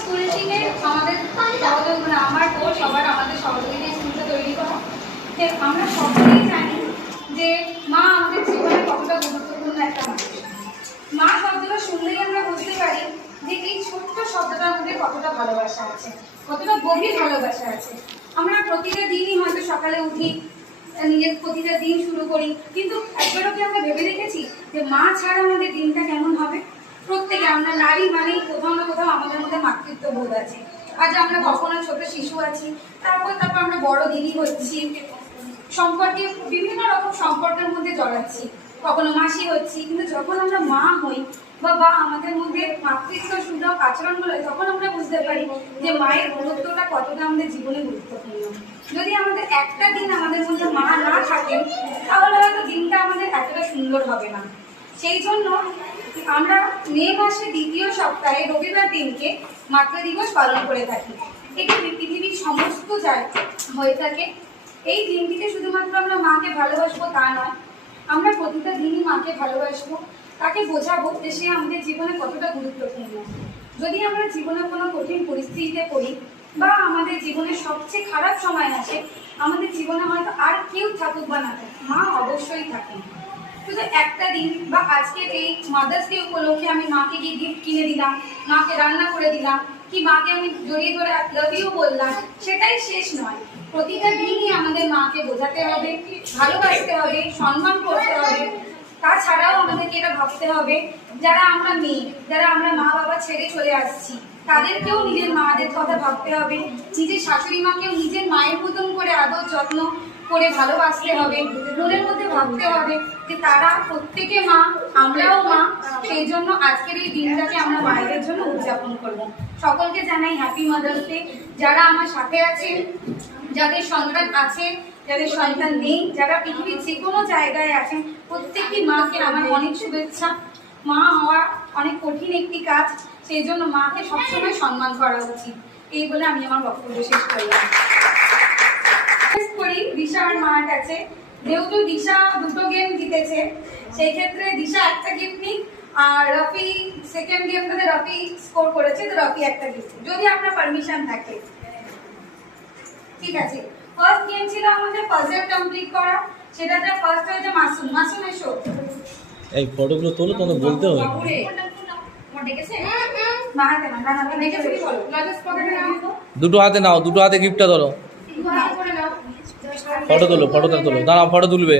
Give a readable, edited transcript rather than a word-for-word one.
School থেকে আমাদের সহযোগিতা আমার ও সবার আমাদের সহযোগিতায় স্কুলটা তৈরি করা। আমরা সকলেই জানি যে মা আমাদের জীবনে কতটা গুরুত্বপূর্ণ একটা মানুষ। মা শব্দটা শুনলেই আমরা বুঝতে পারি যে এই ছোট্ট শব্দটার মধ্যে কতটা ভালোবাসা আছে, কতটা গভীর ভালোবাসা আছে। আমরা প্রতিটা দিনই হয়তো সকালে উঠি, নিজের প্রতিটা দিন শুরু করি, কিন্তু একবারও কি আমরা ভেবে দেখেছি যে মা ছাড়া আমাদের দিনটা কেমন হবে? প্রত্যেকে আমরা নারী মানেই কোথাও না কোথাও আমাদের মধ্যে মাতৃত্ব বোধ আছে। আজ আমরা কখনো ছোট শিশু আছি, তারপর আমরা বড় দিদি হচ্ছি, সম্পর্কে বিভিন্ন রকম সম্পর্কের মধ্যে জড়াচ্ছি, কখনো মাসি হচ্ছি। কিন্তু যখন আমরা মা হই বা আমাদের মধ্যে মাতৃত্ব সুলভ আচরণ হলে তখন আমরা বুঝতে পারি যে মায়ের গুরুত্বটা কতটা আমাদের জীবনে গুরুত্বপূর্ণ। যদি আমাদের একটা দিন আমাদের মধ্যে মা না থাকেন তাহলে হয়তো দিনটা আমাদের এতটা সুন্দর হবে না। সেই জন্য আমরা মে মাসে দ্বিতীয় সপ্তাহে রবিবার দিনকে মাতৃ দিবস পালন করে থাকি। এটি পৃথিবীর সমস্ত জায়গায় হয়ে থাকে। এই দিনটিতে শুধুমাত্র আমরা মাকে ভালোবাসবো তা নয়, আমরা প্রতিটা দিনই মাকে ভালোবাসবো, তাকে বোঝাবো যে সে আমাদের জীবনে কতটা গুরুত্বপূর্ণ। যদি আমরা জীবনে কোনো কঠিন পরিস্থিতিতে পড়ি বা আমাদের জীবনে সবচেয়ে খারাপ সময় আসে, আমাদের জীবনে হয়তো আর কেউ থাকুক বা না থাকুক, মা অবশ্যই থাকেন। শুধু একটা দিন বা আজকের এই মাদার্স ডে উপলক্ষে আমি মাকে গিয়ে গিফট কিনে দিলাম, মাকে রান্না করে দিলাম, কি মাকে আমি জড়িয়ে ধরে লাভ ইউ বললাম, সেটাই শেষ নয়। প্রতিটা দিনই আমাদের মাকে বোঝাতে হবে, ভালোবাসতে হবে, সম্মান করতে হবে। তাছাড়াও আমাদেরকে এটা ভাবতে হবে যারা আমরা মেয়ে, যারা আমরা মা বাবা ছেড়ে চলে আসছি, তাদেরকেও নিজের মাদের কথা ভাবতে হবে। নিজের শাশুড়ি মাকেও নিজের মায়ের মতন করে আদর যত্ন করে ভালোবাসতে হবে। মনের মধ্যে ভাবতে হবে যে তারা প্রত্যেকে মা, আমরাও মা। সেই জন্য আজকের এই দিনটাকে আমরা মায়েদের জন্য উদযাপন করব। সকলকে জানাই হ্যাপি মাদার্স ডে। যারা আমার সাথে আছেন, যাদের সন্তান আছে, যাদের সন্তান নেই, যারা পৃথিবীর যে কোনো জায়গায় আছেন, প্রত্যেকটি মাকে আমার অনেক শুভেচ্ছা। মা হওয়া অনেক কঠিন একটি কাজ, সেই জন্য মাকে সবসময় সম্মান করা উচিত। এই বলে আমি আমার বক্তব্য শেষ করলাম। দিশা আর মার কাছে, যেহেতু দিশা দুটো গেম জিতেছে, সেই ক্ষেত্রে দিশা একটা গিফট নিক, আর রফি সেকেন্ড গেমটাতে রফি স্কোর করেছে, তো রফি একটা গিফট, যদি আপনার পারমিশন থাকে। ঠিক আছে, ফার্স্ট গেম ছিল আমাদের পাজল কমপ্লিট করা, সেটাতে ফার্স্ট হয়েছে মাসুম। মাসুম এসো। এই ফটোগুলো তোলো, তোমাকে বলতে হবে। দুটো হাতে নাও, দুটো হাতে গিফটটা ধরো। ফটো তোলো, ফটোটা তোলো, দাঁড়াও, ফটো তুলবে।